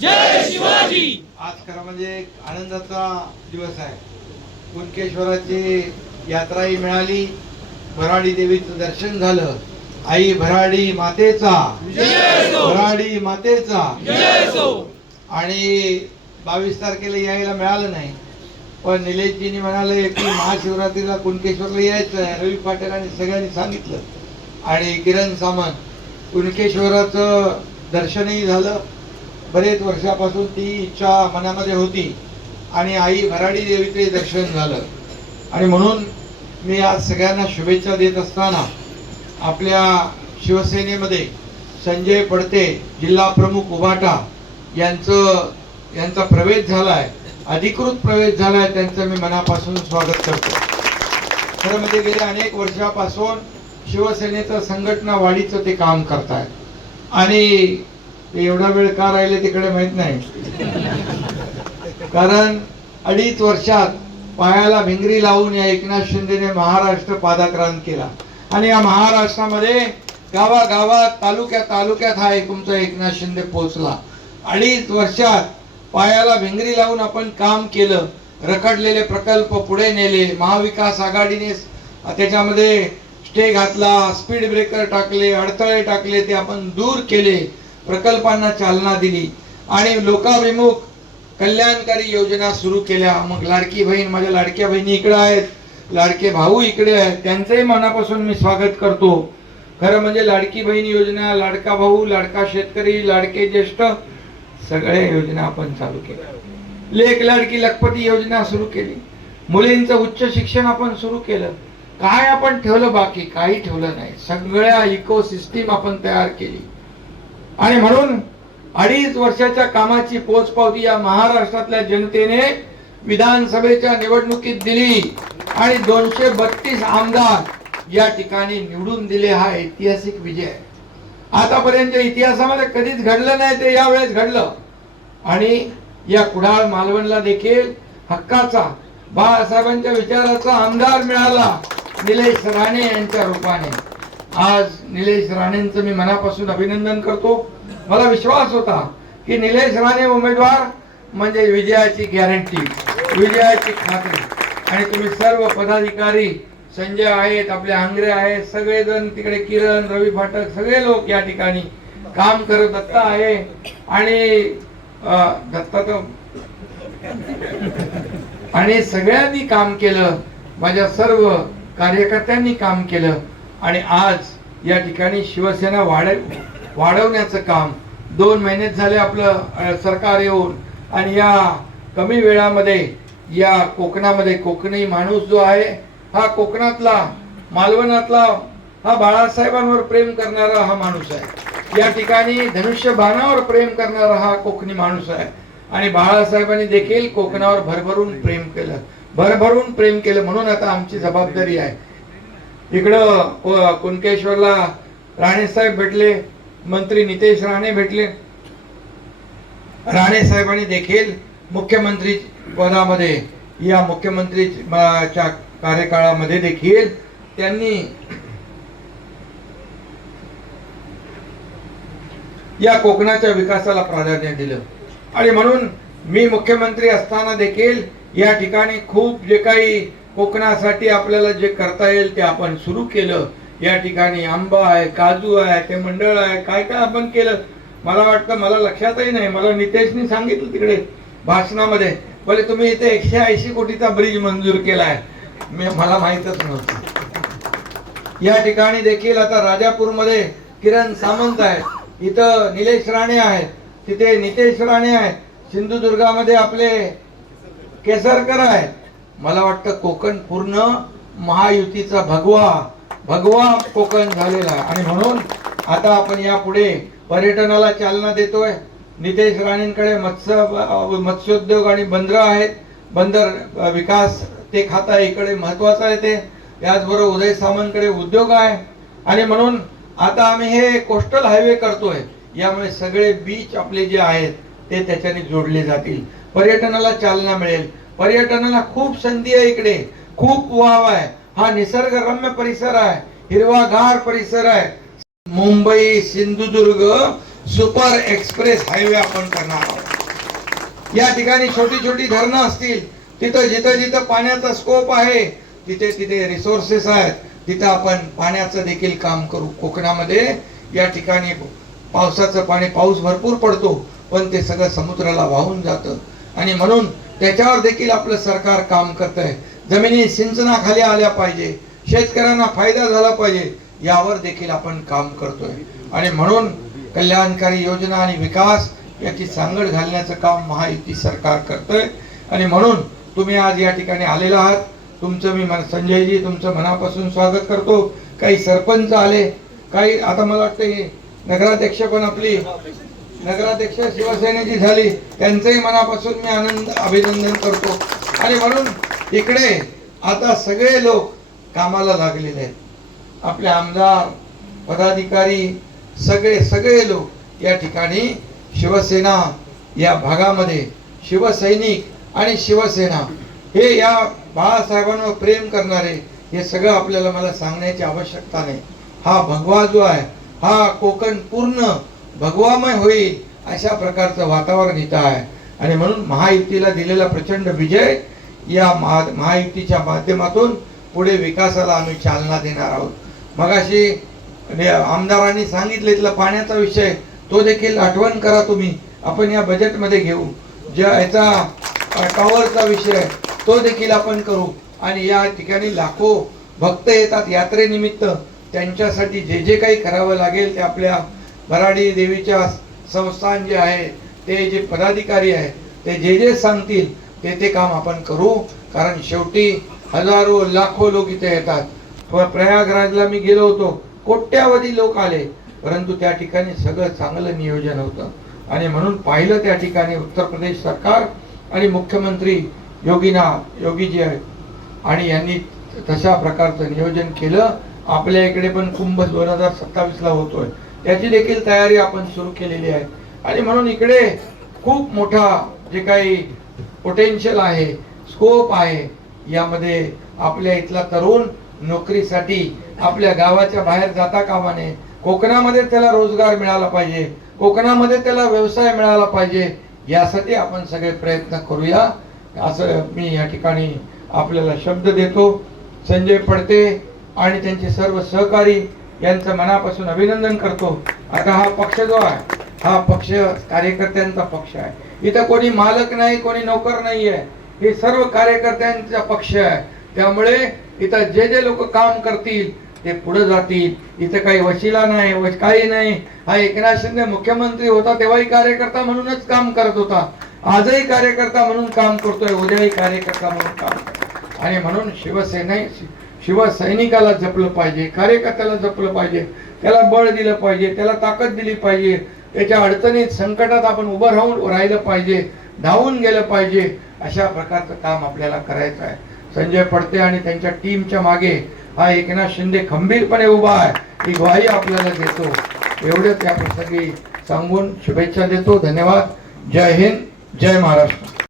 जय शिवाजी आज खरं म्हणजे एक आनंदाचा दिवस आहे कुणकेश्वराची यात्राही मिळाली भराडी देवीचं दर्शन झालं आई भराडी मातेचा भराडी मातेचा आणि बावीस तारखेला यायला मिळालं नाही पण निलेशजीनी म्हणाले की महाशिवरात्रीला कुणकेश्वरला यायचं आहे रवी पाटील आणि सगळ्यांनी सांगितलं आणि किरण सामंत कुणकेश्वराचं दर्शनही झालं बरेच वर्षापासून ती इच्छा मनामध्ये होती आणि आई भराडी देवीचे दर्शन झालं आणि म्हणून मी आज सगळ्यांना शुभेच्छा देत असताना आपल्या शिवसेनेमध्ये संजय पडते जिल्हा प्रमुख उभाटा यांचं यांचा प्रवेश झाला आहे अधिकृत प्रवेश झाला आहे त्यांचं मी मनापासून स्वागत करतो खरं म्हणजे गेल्या अनेक वर्षापासून शिवसेनेचं संघटना वाढीचं ते काम करतायत आणि एवढा वेळ का राहिले तिकडे माहित नाही कारण अडीच वर्षात पायाला भिंगरी लावून या एकनाथ शिंदेने महाराष्ट्र पादाक्रांत केला आणि या महाराष्ट्रामध्ये गावागावात तालुक्या तालुक्यात हा एकूणचा एकनाथ शिंदे पोहोचला अडीच वर्षात पायाला भिंगरी लावून आपण काम केलं रखडलेले प्रकल्प पुढे नेले महाविकास आघाडीने त्याच्यामध्ये स्टे घातला स्पीड ब्रेकर टाकले अडथळे टाकले ते आपण दूर केले प्रकल्पांना चालना दिली आणि लोकाभिमुख कल्याणकारी योजना सुरू केल्या मग लाडकी बहीण माझ्या लाडक्या बहिणी इकडे आहेत लाडके भाऊ इकडे आहेत त्यांचंही मनापासून मी स्वागत करतो खरं म्हणजे लाडकी बहीण योजना लाडका भाऊ लाडका शेतकरी लाडके ज्येष्ठ सगळ्या योजना आपण चालू केल्या लेख लाडकी लखपती योजना सुरू केली मुलींचं उच्च शिक्षण आपण सुरू केलं काय आपण ठेवलं बाकी काही ठेवलं नाही सगळ्या इकोसिस्टीम आपण तयार केली आणि म्हणून अडीच वर्षाच्या कामाची पोचपावती या महाराष्ट्रातल्या जनतेने विधानसभेच्या निवडणुकीत दिली आणि दोनशे बत्तीस आमदार या ठिकाणी निवडून दिले हा ऐतिहासिक विजय आतापर्यंत इतिहासामध्ये कधीच घडलं नाही ते यावेळेस घडलं आणि या कुडाळ मालवणला देखील हक्काचा बाळासाहेबांच्या विचाराचा आमदार मिळाला निलेश राणे यांच्या रूपाने आज निलेश राणेंचं मी मनापासून अभिनंदन करतो मला विश्वास होता की निलेश राणे उमेदवार म्हणजे विजयाची गॅरंटी विजयाची खात्री आणि तुम्ही सर्व पदाधिकारी संजय आहेत आपले आंग्रे आहेत सगळेजण तिकडे किरण रवी फाटक सगळे लोक या ठिकाणी काम करत दत्ता आहे आणि दत्ता तर आणि सगळ्यांनी काम केलं माझ्या सर्व कार्यकर्त्यांनी काम केलं आणि आज या ठिकाणी शिवसेना वाढ वाढवण्याचं काम दोन महिने झाले आपलं सरकार येऊन आणि या कमी वेळामध्ये या कोकणामध्ये कोकणी माणूस जो आहे हा कोकणातला मालवणातला हा बाळासाहेबांवर प्रेम करणारा हा माणूस आहे या ठिकाणी धनुष्यबाणावर प्रेम करणारा हा कोकणी माणूस आहे आणि बाळासाहेबांनी देखील कोकणावर भरभरून प्रेम केलं भरभरून प्रेम केलं म्हणून आता आमची जबाबदारी आहे इकडं कुणकेश्वरला राणेसाहेब भेटले मंत्री नितेश राणे भेटले राणे साहेबांनी देखील मुख्यमंत्री पदामध्ये या मुख्यमंत्री कार्यकाळामध्ये देखील त्यांनी या कोकणाच्या विकासाला प्राधान्य दिलं आणि म्हणून मी मुख्यमंत्री असताना देखील या ठिकाणी खूप जे काही कोकणासाठी आपल्याला जे करता येईल ते आपण सुरू केलं या ठिकाणी आंबा आहे काजू आहे ते मंडळ आहे काय काय आपण केलं मला वाटतं मला लक्षातही नाही मला नितेशनी सांगितलं तिकडे भाषणामध्ये बोले तुम्ही इथे एकशे ऐंशी कोटीचा ब्रिज मंजूर केला आहे मी मला माहीतच नव्हतं या ठिकाणी देखील आता राजापूरमध्ये किरण सामंत आहे इथं निलेश राणे आहेत तिथे नितेश राणे आहेत सिंधुदुर्गामध्ये आपले केसरकर आहेत मला वाटतं कोकण पूर्ण महायुतीचा भगवा भगवा कोकण झालेला आणि म्हणून आता आपण यापुढे पर्यटनाला चालना देतोय नितेश राणेंकडे मत्स्य मत्स्योद्योग आणि बंदर आहेत बंदर विकास ते खाता इकडे महत्त्वाचं आहे ते त्याचबरोबर उदय सामंतकडे उद्योग आहे आणि म्हणून आता आम्ही हे कोस्टल हायवे करतोय यामुळे सगळे बीच आपले जे आहेत ते त्याच्याने जोडले जातील पर्यटनाला चालना मिळेल पर्यटनाला खूप संधी आहे इकडे खूप वाव आहे हा निसर्गरम्य परिसर आहे हिरवागार परिसर आहे Mumbai Sindhudurg super express highway आपण करणार आहोत या ठिकाणी छोटी छोटी धरणं असतील तिथं जिथं जिथं पाण्याचा स्कोप आहे तिथे तिथे रिसोर्सेस आहेत तिथं आपण पाण्याचं देखील काम करू कोकणामध्ये या ठिकाणी पावसाचं पाणी पाऊस भरपूर पडतो पण ते सगळं समुद्राला वाहून जातं आणि म्हणून त्याच्यावर देखील आपलं सरकार काम करत आहे जमिनी सिंचनाखाली आल्या पाहिजे शेतकऱ्यांना फायदा झाला पाहिजे यावर देखील आपण काम करतोय आणि म्हणून कल्याणकारी योजना आणि विकास याची सांगड घालण्याचं काम महायुती सरकार करतंय आणि म्हणून तुम्ही आज या ठिकाणी आलेला आहात तुमचं मी मन संजयजी तुमचं मनापासून स्वागत करतो काही सरपंच आले काही आता मला वाटतं नगराध्यक्ष पण आपली नगराध्यक्ष शिवसेनेची झाली त्यांचंही मनापासून मी आनंद अभिनंदन करतो आणि म्हणून इकडे आता सगळे लोक कामाला लागलेले आहेत आपले आमदार पदाधिकारी सगळे सगळे लोक या ठिकाणी शिवसेना या भागामध्ये शिवसैनिक आणि शिवसेना हे या बाळासाहेबांवर प्रेम करणारे हे सगळं आपल्याला मला सांगण्याची आवश्यकता नाही हा भगवा जो आहे हा कोकण पूर्ण भगवामय होईल अशा प्रकारचं वातावरण इथं आहे आणि म्हणून महायुतीला दिलेला प्रचंड विजय या महा महायुतीच्या माध्यमातून पुढे विकासाला आम्ही चालना देणार आहोत मगाशी आमदारांनी सांगितले इथला पाण्याचा विषय तो देखील आठवण करा तुम्ही आपण या बजेटमध्ये घेऊ ज्या याचा टॉवरचा विषय तो देखील आपण करू आणि या ठिकाणी लाखो भक्त येतात यात्रेनिमित्त त्यांच्यासाठी जे जे काही करावं लागेल ते आपल्या भराडी देवीच्या संस्थान जे आहे ते जे पदाधिकारी आहे ते जे जे सांगतील ते ते काम आपण करू कारण शेवटी हजारो लाखो लोक इथे येतात प्रयागराजला मी गेलो होतो कोट्यावधी लोक आले परंतु त्या ठिकाणी सगळं चांगलं नियोजन होतं आणि म्हणून पाहिलं त्या ठिकाणी उत्तर प्रदेश सरकार आणि मुख्यमंत्री योगीना योगीजी आहेत आणि यांनी तशा प्रकारचं नियोजन केलं आपल्या इकडे पण कुंभ दोन हजार ला होतोय याची देखील तयारी आपण सुरू केलेली आहे आणि म्हणून इकडे खूप मोठा जे काही पोटेन्शियल आहे स्कोप आहे यामध्ये आपल्या इथला तरुण नोकरीसाठी आपल्या गावाच्या बाहेर जाता कामाने कोकणामध्ये त्याला रोजगार मिळाला पाहिजे कोकणामध्ये त्याला व्यवसाय मिळाला पाहिजे यासाठी आपण सगळे प्रयत्न करूया असं मी या ठिकाणी आपल्याला शब्द देतो संजय पडते आणि त्यांचे सर्व सहकारी यांचं मनापासून अभिनंदन करतो आता हा पक्ष जो आहे हा पक्ष कार्यकर्त्यांचा पक्ष आहे इथं कोणी मालक नाही कोणी नोकर नाही आहे हे सर्व कार्यकर्त्यांचा पक्ष आहे त्यामुळे इथं जे जे लोक काम करतील ते पुढे जातील इथं काही वशिला नाही काही नाही हा एकनाथ शिंदे मुख्यमंत्री होता तेव्हाही कार्यकर्ता म्हणूनच काम करत होता आजही कार्यकर्ता म्हणून काम करतोय उद्याही कार्यकर्ता म्हणून काम आणि म्हणून शिवसेना शिवाय सैनिकाला जपलं पाहिजे कार्यकर्त्याला जपलं पाहिजे त्याला बळ दिलं पाहिजे त्याला ताकद दिली पाहिजे त्याच्या अडचणीत संकटात आपण उभं राहून राहिलं पाहिजे धावून गेलं पाहिजे अशा प्रकारचं काम आपल्याला करायचं आहे संजय पडते आणि त्यांच्या टीमच्या मागे हा एकनाथ शिंदे खंबीरपणे उभा आहे ही ग्वाही आपल्याला देतो एवढं त्या प्रसंगी सांगून शुभेच्छा देतो धन्यवाद जय हिंद जय महाराष्ट्र